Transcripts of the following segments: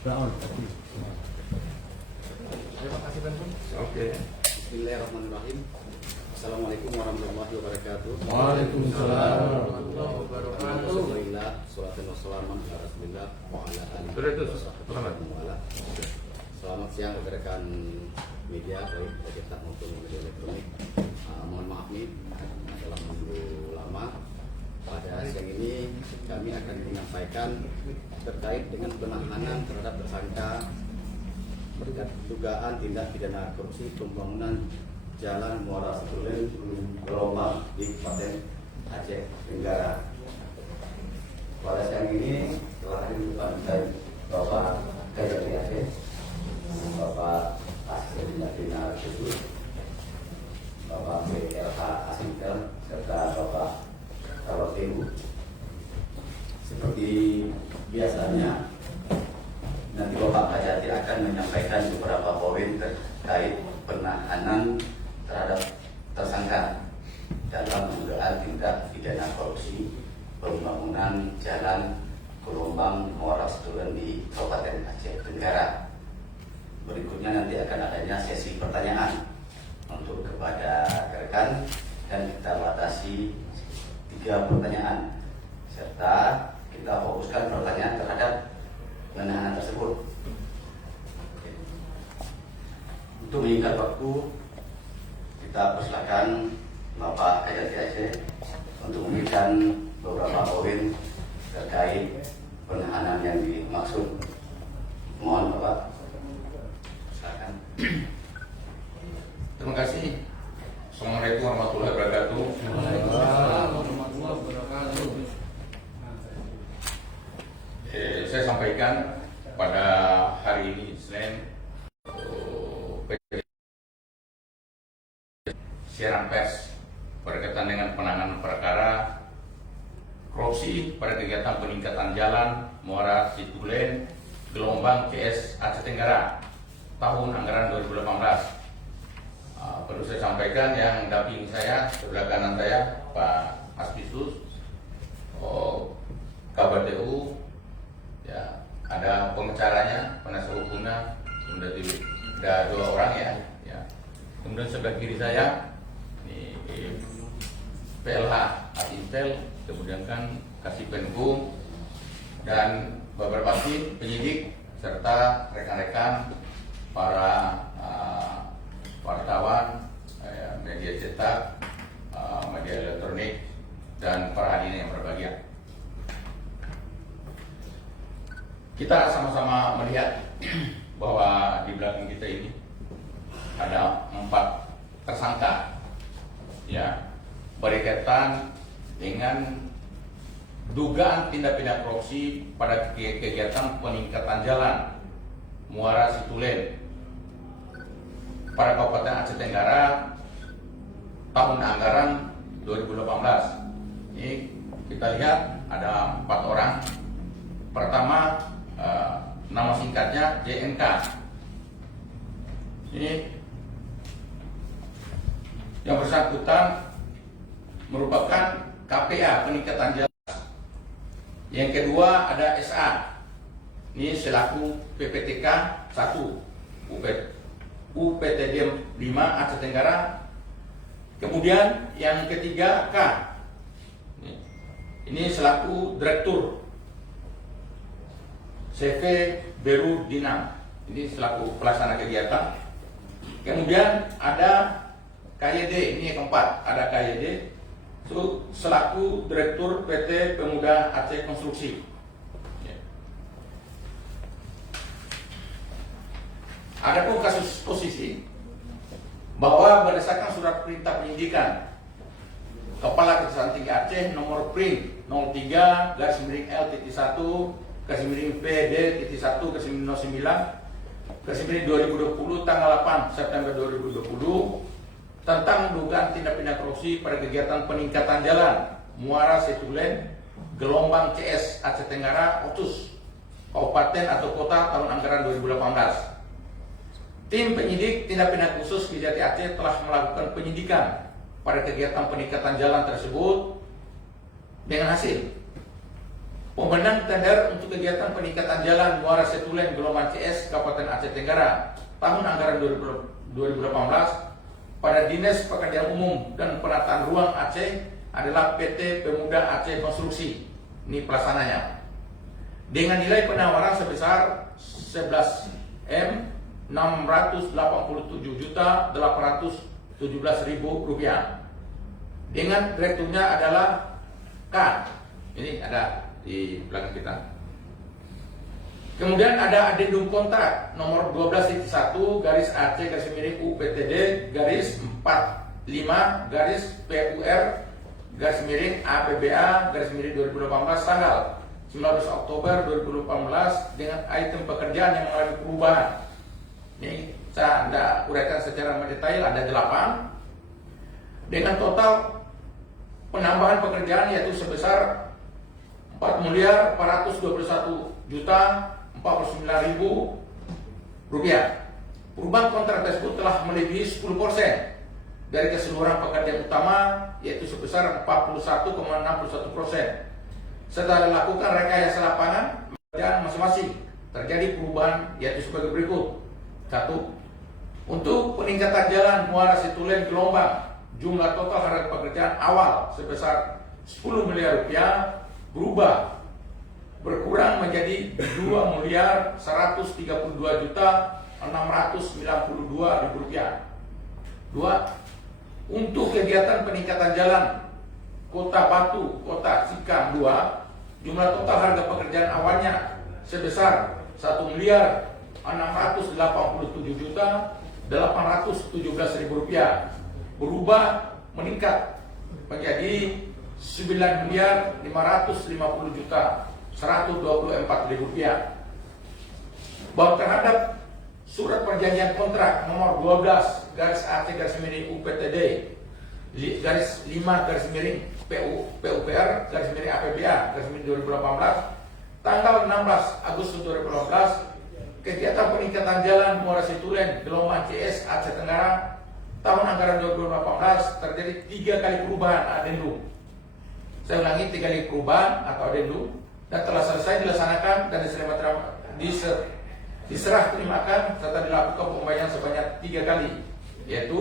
Terima kasih Bang. Oke. Bismillahirrahmanirrahim. Assalamualaikum warahmatullahi wabarakatuh. Waalaikumsalam warahmatullahi wabarakatuh. Alhamdulillah, sholatan wassalamu ala Rasulillah wa ala alihi wasallam. Selamat siang rekan media, baik cetak maupun media elektronik. Mohon maaf nih, dalam menunggu lama. Pada siang ini kami akan menyampaikan terkait dengan penahanan terhadap tersangka dugaan tindak pidana korupsi pembangunan Jalan Muara Situlen Gelombang di Kabupaten Aceh Tenggara. Pada siang ini telah dilakukan Bapak Kajati Aceh, Bapak Asisten Tindak Pidana Khusus, Bapak PLH Asintel, serta Bapak Kabak Ibu. Seperti biasanya, nanti Bapak Kajati akan menyampaikan beberapa poin terkait penahanan terhadap tersangka dalam dugaan tindak pidana korupsi pembangunan Jalan Gelombang Muara Situlen di Kabupaten Aceh Tenggara. Berikutnya nanti akan adanya sesi pertanyaan untuk kepada rekan dan kita batasi 3 pertanyaan serta kita fokuskan pertanyaan terhadap penahanan tersebut. Untuk menyingkat waktu, kita persilakan Bapak Kajati Aceh untuk memberikan beberapa poin terkait penahanan yang dimaksud. Mohon Bapak, silakan. Terima kasih. Assalamualaikum warahmatullahi wabarakatuh. Saya sampaikan pada hari ini Senin siaran pers berkaitan dengan penanganan perkara korupsi pada kegiatan peningkatan jalan Muara Situlen Gelombang CS Aceh Tenggara tahun anggaran 2018. Perlu saya sampaikan yang dampingi saya sebelah kanan saya Pak Aspisus, Kabar TU, ya ada pengacaranya, penasihat hukumnya, kemudian ada 2 orang ya. Kemudian sebelah kiri saya ini PLH Asintel, kemudian kan Kasih Penkum dan beberapa tim penyidik serta rekan-rekan para wartawan, media cetak, media elektronik dan para hadirin yang berbahagia. Kita sama-sama melihat bahwa di belakang kita ini ada 4 tersangka ya berkaitan dengan dugaan tindak pidana korupsi pada kegiatan peningkatan jalan Muara Situlen pada Kabupaten Aceh Tenggara tahun anggaran 2018. Ini kita lihat ada 4 orang. Pertama, nama singkatnya JNK. Ini yang bersangkutan merupakan KPA peningkatan jalan. Yang kedua ada SA. Ini selaku PPTK 1 UPTDM 5 Aceh Tenggara. Kemudian yang ketiga K. Ini selaku Direktur CV Beru Dinam. Ini selaku pelaksana kegiatan. Kemudian ada KYD, ini yang keempat, ada KYD selaku Direktur PT Pemuda Aceh Konstruksi. Adapun kasus posisi bahwa berdasarkan surat perintah penyidikan Kepala Kejaksaan Tinggi Aceh nomor print 03-LT1-PD-1-09/2020 tanggal 8 September 2020 tentang dugaan tindak pidana korupsi pada kegiatan peningkatan jalan Muara Situlen Gelombang CS Aceh Tenggara Otus Kabupaten atau Kota tahun anggaran 2018. Tim penyidik tindak pidana khusus Kejati Aceh telah melakukan penyidikan pada kegiatan peningkatan jalan tersebut dengan hasil pemenang tender untuk kegiatan peningkatan jalan Muara Setulen Gelombang CS Kabupaten Aceh Tenggara tahun anggaran 2018 pada Dinas Pekerjaan Umum dan Penataan Ruang Aceh adalah PT Pemuda Aceh Konstruksi. Ini pelaksananya. Dengan nilai penawaran sebesar 11.687.817.000 rupiah. Dengan direkturnya adalah K. Ini ada di belakang kita. Kemudian ada adendum kontrak nomor 12.1 garis AC garis miring UPTD garis 45 garis PUR garis miring APBA garis miring 2018 tanggal 19 Oktober 2018 dengan item pekerjaan yang mengalami perubahan. Ini saya Anda uraikan secara mendetail, ada 8 dengan total penambahan pekerjaan yaitu sebesar 4.421.049.000 rupiah. Perubahan kontrak tersebut telah melebihi 10% dari keseluruhan pekerjaan utama yaitu sebesar 41,61%. Setelah dilakukan rekayasa lapangan pekerjaan masing-masing terjadi perubahan yaitu sebagai berikut. 1. Untuk peningkatan jalan Muara Setulen Gelombang, jumlah total harga pekerjaan awal sebesar 10 miliar rupiah berkurang menjadi 2.132.692.000 rupiah. 2. Untuk kegiatan peningkatan jalan Kota Batu, Kota Sikam 2, jumlah total harga pekerjaan awalnya sebesar 1.187.817.000 rupiah berubah meningkat menjadi 9.550.124.000 rupiah. Bahwa terhadap surat perjanjian kontrak nomor 12 garis AC garis miring UPTD garis 5 garis miring PUPR garis miring APBA garis miring 2018 tanggal 16 Agustus 2018 kegiatan peningkatan jalan Muara Setulen Gelombang CS Aceh Tenggara tahun anggaran 2018 terjadi 3 kali perubahan adendum. Saya ulangi, 3 kali perubahan atau adendum dan telah selesai dilaksanakan dan diserah terimakan serta dilakukan pembayaran sebanyak 3 kali, yaitu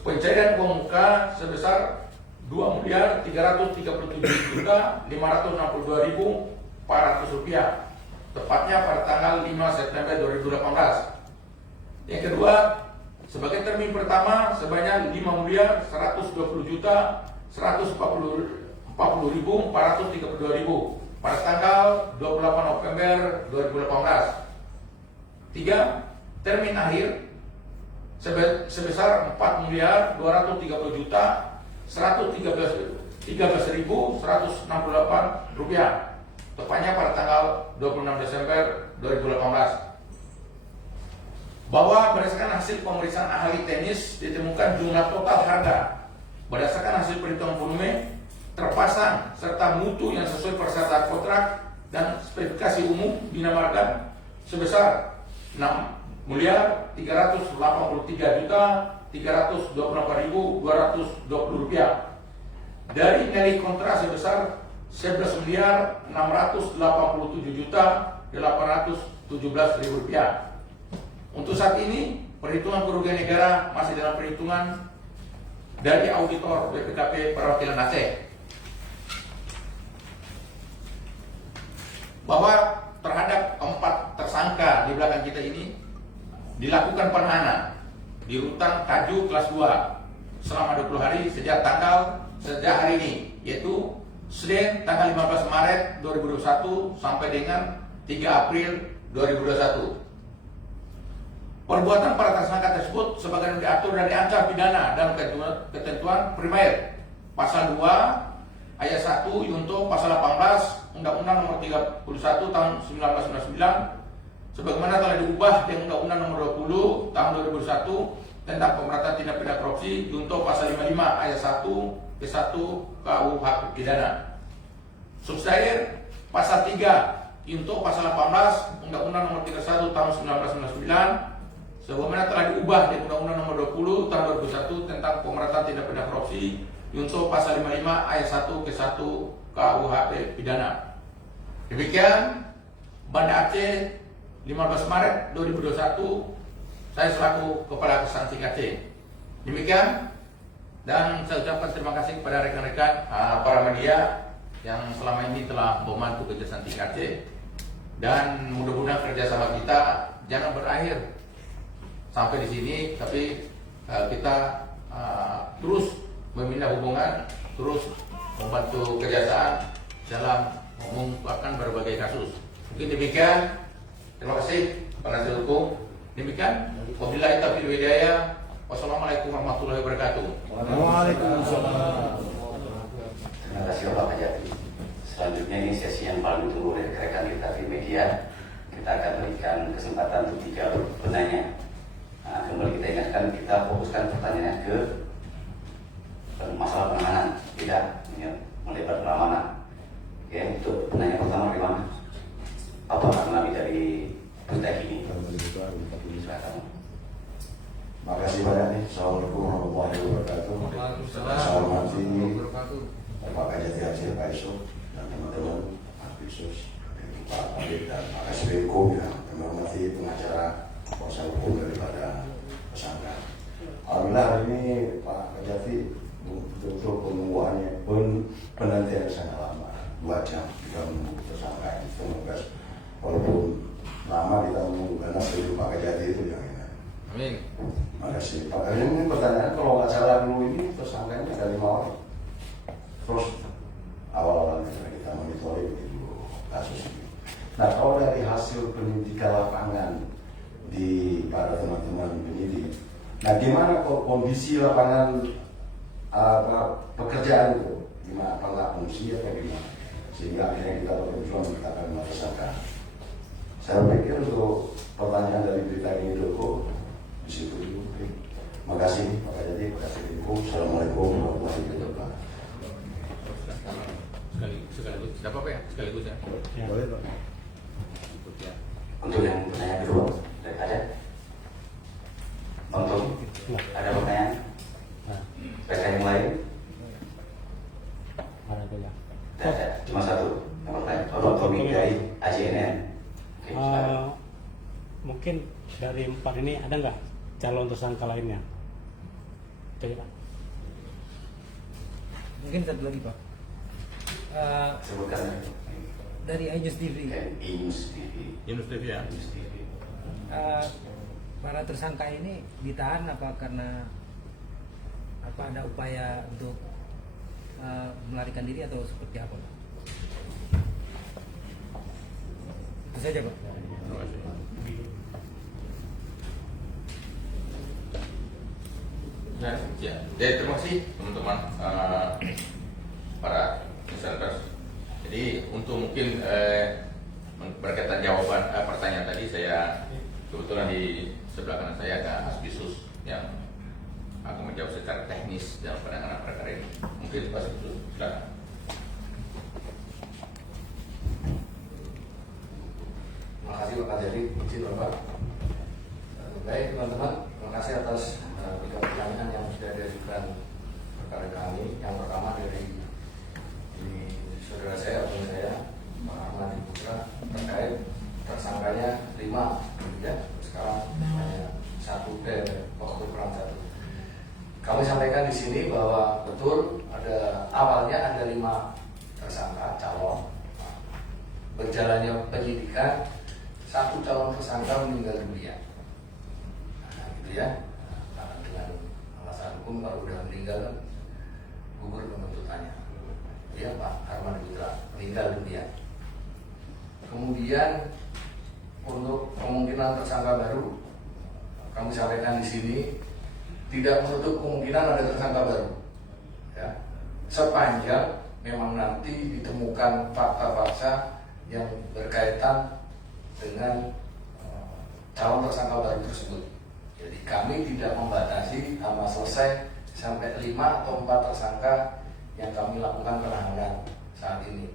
pencairan uang muka sebesar 2.337.562.400 rupiah, tepatnya pada tanggal 5 September 2018. Yang kedua, sebagai termin pertama sebanyak 5.120.140.432.000 pada tanggal 28 November 2018. 3. Termin akhir sebesar 4.213.168 rupiah, tepatnya pada tanggal 26 Desember 2018. Bahwa berdasarkan hasil pemeriksaan ahli teknis ditemukan jumlah total harga berdasarkan hasil perhitungan volume terpasang serta mutu yang sesuai persyaratan kontrak dan spesifikasi umum Bina Marga sebesar 6.383.328.220 rupiah dari nilai kontrak sebesar 11.687.817.000 rupiah. Untuk saat ini perhitungan kerugian negara masih dalam perhitungan dari auditor BPKP Perwakilan Aceh. Bahwa terhadap 4 tersangka di belakang kita ini dilakukan penahanan di rutan Kaju kelas 2 selama 20 hari sejak hari ini, yaitu Senin tanggal 15 Maret 2021 sampai dengan 3 April 2021. Perbuatan para tersangka tersebut sebagaimana diatur dan diancam pidana dalam ketentuan primer pasal 2 ayat 1 junto pasal 18 Undang-Undang Nomor 31 Tahun 1999 sebagaimana telah diubah dengan Undang-Undang Nomor 20 Tahun 2001 tentang pemberantasan tindak pidana korupsi junto pasal 55 ayat 1 ke 1 KUH pidana. Subsidiar pasal 3 junto pasal 18 Undang-Undang Nomor 31 Tahun 1999 sebagaimana telah diubah di Undang-Undang Nomor 20 Tahun 2001 tentang pemberantasan tindak pidana korupsi junto pasal 55 ayat 1 ke 1 KUHP pidana. Demikian Banda Aceh 15 Maret 2021, saya selaku Kepala Kesantik Aceh. Demikian, dan saya ucapkan terima kasih kepada rekan-rekan para media yang selama ini telah membantu kerja Santik Aceh, dan mudah-mudahan kerjasama kita jangan berakhir sampai di sini, tapi kita terus membina hubungan, terus membantu kerjasama dalam mengungkapkan berbagai kasus. Mungkin demikian. Terima kasih penasihat hukum. Demikian. Wabillahi taufiq wal hidayah. Wassalamualaikum warahmatullahi wabarakatuh. Waalaikumsalam. Terima kasih Bapak Kajati. Selanjutnya ini sesi yang paling ditunggu oleh rekan kita di media. Kita akan berikan kesempatan untuk 3 penanya. Nah, kembali kita ingatkan, kita fokuskan pertanyaannya ke masalah penanganan, tidak melebar keamanan. Oke, untuk penanya pertama dari mana? Apa nama dari berita ini? Silakan. Makasih banyak nih. Assalamualaikum warahmatullahi wabarakatuh. Saya hormati Bapak Kajati Aceh, Pak Iso, dan teman-teman Aktivis, Pak Adit, dan Pak Kasbinko, yang menghormati pengacara kuasa hukum daripada tersangka. Alhamdulillah hari ini Pak Kajati betul-betul penungguannya penantian sangat lama, 2 jam kita menunggu tersangka ini. Semoga walaupun lama kita menunggu, karena sebelum Pak Kajati itu yang enak. Amin. Makasih Pak. Ini pertanyaan, kalau nggak salah dulu ini tersangkanya ada 5 orang. Terus awal-awalnya kita monitori begitu kasus ini. Nah, kalau dari hasil penyidikan lapangan di para teman-teman penyidik, nah gimana kondisi lapangan pekerjaan itu? Gimana, apakah fungsi atau gimana? Sehingga akhirnya kita berjuang menetapkan tersangka. Saya pikir untuk pertanyaan dari berita ini dulu di situ dulu. Terima kasih Pak Kajati, Pak Kasbinko. Assalamualaikum warahmatullahi wabarakatuh. Sekaligus, tidak apa-apa ya? Sekaligus ya? Boleh Pak. Untuk yang pertanyaan kedua, ada? Untuk ada pertanyaan? Mereka yang lain? Tidak ada, cuma satu. Yang pertanyaan, Bapak Tommy dari AJNN. Oke, silakan. Mungkin dari 4 ini ada nggak calon tersangka lainnya? Coba Pak. Mungkin satu lagi Pak. Sebutkan Dari iNews TV, Inus TV. Yunus TV ya? Inus TV. para tersangka ini ditahan apa karena apa ada upaya untuk melarikan diri atau seperti apa Pak? Itu saja Pak. Terima kasih. Nah, ya, jadi terima kasih teman-teman para presenters. Jadi untuk mungkin berkaitan jawaban pertanyaan tadi, saya kebetulan di sebelah kanan saya ada Asbisus yang akan menjawab secara teknis dalam penanganan perkara ini. Mungkin Pak Asbisus, silakan. Terima kasih Bapak Jadi, izin Bapak. Baik teman-teman, terima kasih atas 3 pertanyaan yang sudah diajukan kepada kami. Yang pertama dari saudara saya, abang saya, Pak Ahmad Putra, terkait tersangkanya 5, ya. Sekarang hanya 1, waktu kurang 1. Kami sampaikan di sini bahwa betul awalnya ada 5 tersangka calon. Berjalannya penyidikan, 1 calon tersangka meninggal dunia. Nah, gitu ya. Nah, dengan alasan hukum kalau udah meninggal gugur penuntutannya. Ya Pak Arman Putra meninggal dunia. Kemudian untuk kemungkinan tersangka baru, kami sampaikan di sini tidak menutup kemungkinan ada tersangka baru. Ya, sepanjang memang nanti ditemukan fakta-fakta yang berkaitan dengan calon tersangka baru tersebut. Jadi kami tidak membatasi sama selesai sampai 5 atau 4 tersangka yang kami lakukan penahanan saat ini.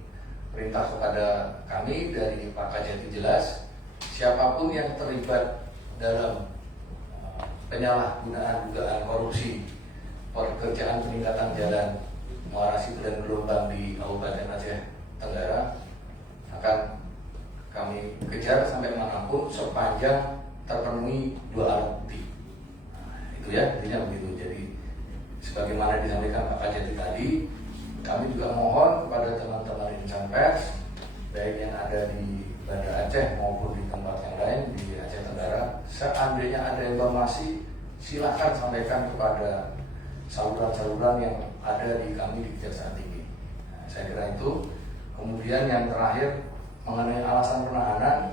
Perintah kepada kami dari Pak Kajati jelas, siapapun yang terlibat dalam penyalahgunaan dugaan korupsi pekerjaan peningkatan jalan Muara Situ dan Gelombang di Kabupaten Aceh Tenggara, akan kami kejar sampai manapun sepanjang terpenuhi 2 alat bukti. Nah, itu ya, intinya begitu. Jadi sebagaimana disampaikan Pak Kajati tadi, kami juga mohon kepada teman-teman insan pers, baik yang ada di Banda Aceh maupun di tempat yang lain di Aceh Tenggara, seandainya ada informasi silakan sampaikan kepada saluran-saluran yang ada di kami di Kejaksaan Tinggi. Nah, saya kira itu. Kemudian yang terakhir mengenai alasan penahanan,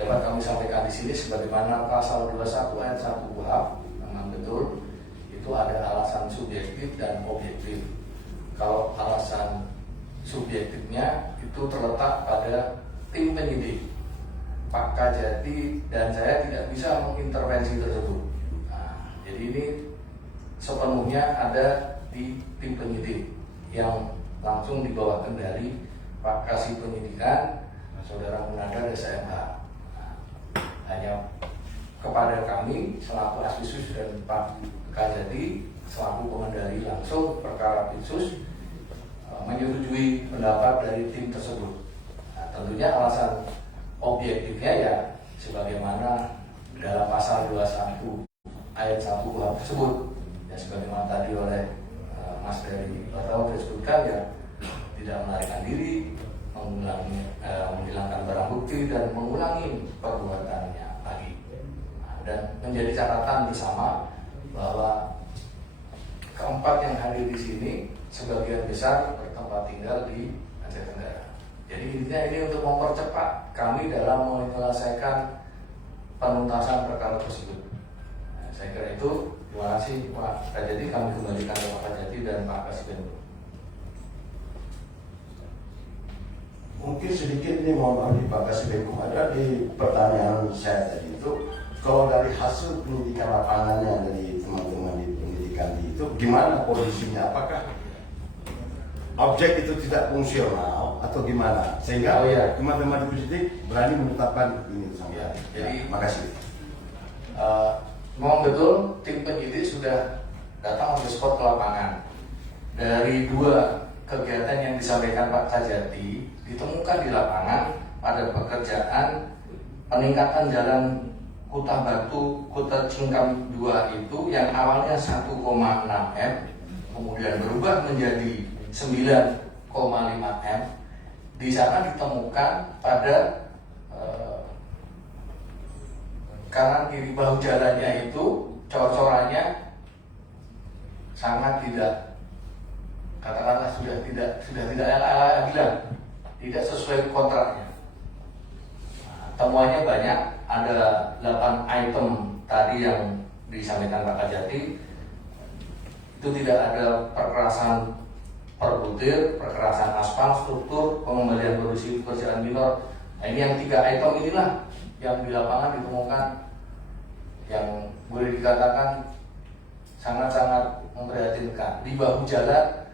dapat kami sampaikan di sini sebagaimana pasal 21 ayat 1 KUHP, memang betul itu ada alasan subjektif dan objektif. Kalau alasan subjektifnya itu terletak pada tim penyidik, Pak Kajati dan saya tidak bisa mengintervensi tersebut. Nah, jadi ini sepenuhnya ada di tim penyidik yang langsung di bawah kendali Pak Kasih Penyidikan, Saudara Munandar SMH. Nah, hanya kepada kami selaku Aspisus dan Pak Kajati selaku pengendali langsung perkara Pitsus menyetujui pendapat dari tim tersebut. Nah, tentunya alasan objektifnya ya sebagaimana dalam pasal 21 ayat 1 KUHP tersebut, ya sebagaimana tadi oleh Mas dari Batal disebutkan, ya tidak melarikan diri, menghilangkan barang bukti dan mengulangi perbuatannya lagi. Nah, dan menjadi catatan bersama bahwa keempat yang hadir di sini sebagian besar bertempat tinggal di Aceh Tenggara. Jadi intinya ini untuk mempercepat kami dalam menyelesaikan penuntasan perkara tersebut. Nah, saya kira itu. Terima kasih Pak Kajati, kami kembalikan ke Pak Kajati dan Pak Kasben. Mungkin sedikit ini mohon maaf di Pak Kasben, ada di pertanyaan saya tadi itu, kalau dari hasil pendidikan lapangannya dari teman-teman di pendidikan itu gimana kondisinya? Apakah objek itu tidak fungsional atau gimana? Sehingga teman-teman di pendidik berani menetapkan ini sampai. Jadi makasih. Memang betul tim penyidik sudah datang on the spot ke lapangan. Dari 2 kegiatan yang disampaikan Pak Kajati ditemukan di lapangan pada pekerjaan peningkatan jalan Kuta Batu Kuta Cingkam 2 itu yang awalnya 1,6 M kemudian berubah menjadi 9,5 M. Di sana ditemukan pada kanan kiri bahu jalannya itu cor-corannya sangat tidak, katakanlah sudah tidak bilang tidak sesuai kontraknya. Nah, temuannya banyak, ada 8 item tadi yang disampaikan Pak Kajati. Itu tidak ada perkerasan per butir, perkerasan aspal, struktur, pengembalian produksi pekerjaan minor. Nah, ini yang 3 item inilah yang di lapangan ditemukan yang boleh dikatakan sangat-sangat memprihatinkan di bahu jalan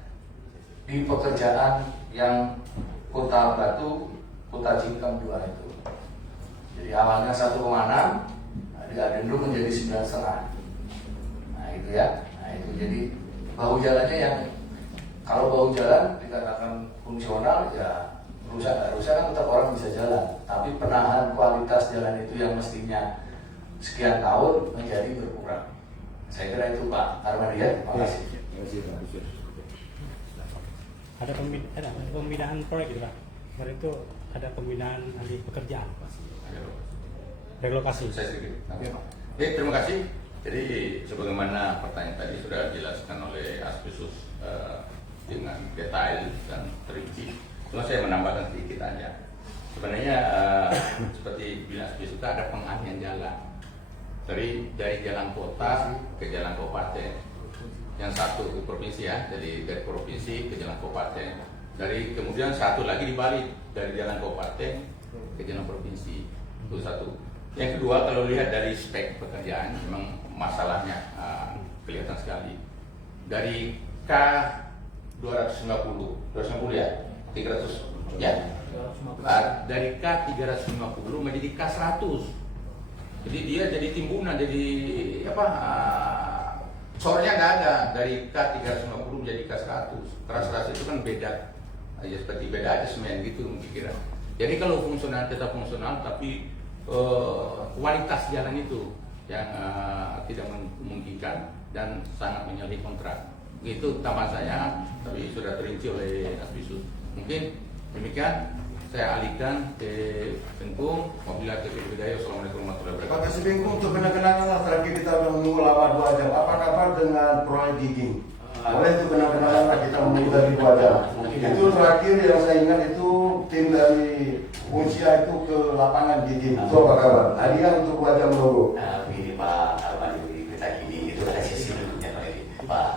di pekerjaan yang Kuta Batu Kuta Cingkam 2 itu. Jadi awalnya 1,6 diadendum menjadi 9,5. Nah itu ya. Nah itu jadi bahu jalannya yang kalau bahu jalan dikatakan fungsional ya rusak kan tetap orang bisa jalan, tapi penahan kualitas jalan itu yang mestinya sekian tahun menjadi berkurang. Saya kira itu Pak Armadi ya. Terima kasih. Ada pembinaan proyek gitu Pak. Kemarin itu ada pembinaan ahli pekerjaan. Relokasi. Saya sedikit. Terima kasih. Jadi sebagaimana pertanyaan tadi sudah dijelaskan oleh Aspisus dengan detail dan rinci. Cuma saya menambahkan sedikit aja. Sebenarnya seperti bilang Aspisus itu ada pengalihan jalan dari jalan kota ke jalan kabupaten. Yang satu ke provinsi ya, jadi dari provinsi ke jalan kabupaten. Dari kemudian satu lagi dibalik dari jalan kabupaten ke jalan provinsi. Itu satu. Yang kedua, kalau lihat dari spek pekerjaan, memang masalahnya kelihatan sekali. Dari K 250 ya, 300 ya. Dari K 350 menjadi K 100. Jadi dia jadi timbunan, jadi apa? Sorenya nggak ada dari K 350 menjadi K 100. K 100 itu kan beda ya seperti beda adjustment gitu mungkin kira. Jadi kalau fungsional tetap fungsional, tapi kualitas jalan itu yang tidak memungkinkan dan sangat menyalahi kontrak. Itu utama saya, tapi sudah terinci oleh Asbisus. Mungkin demikian, saya alihkan ke Bengkung. Wabillahi taufiq wal hidayah. Assalamualaikum warahmatullahi Terima wabarakatuh. kasih Bengkung. Untuk kenang-kenangan terakhir kita udah menunggu lama 2 jam. Apa kabar dengan proyek digging? Boleh itu kenang-kenangan kita menunggu dari 2 jam. Itu terakhir yang saya ingat itu tim dari Unsia itu ke lapangan digging. Itu apa kabar? Hadiah untuk 2 jam logo. Begini Pak Armadi, kita gini, itu ada sesi berikutnya Pak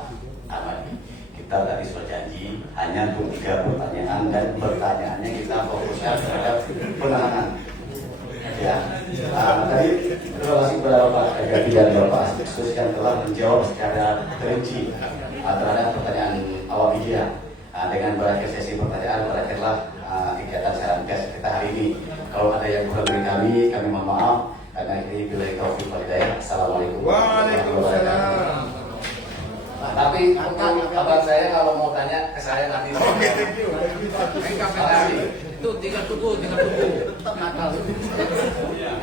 Armadi. Kita tadi sudah janji hanya untuk 3 pertanyaan dan pertanyaannya kita fokuskan terhadap penanganan. Ya, tadi terima kasih kepada Bapak Kajati dan Bapak Asbisus yang telah menjawab secara terinci terhadap pertanyaan awal media. Dengan berakhir sesi pertanyaan, berakhirlah kegiatan siaran pers kita hari ini. Kalau ada yang kurang dari kami mohon maaf. Karena ini billahi taufiq wal hidayah. Assalamualaikum warahmatullahi wabarakatuh. Tapi untuk kabar saya kalau mau tanya ke saya nanti. Oke, thank you. Itu tinggal tunggu. Tetap nakal. Ya.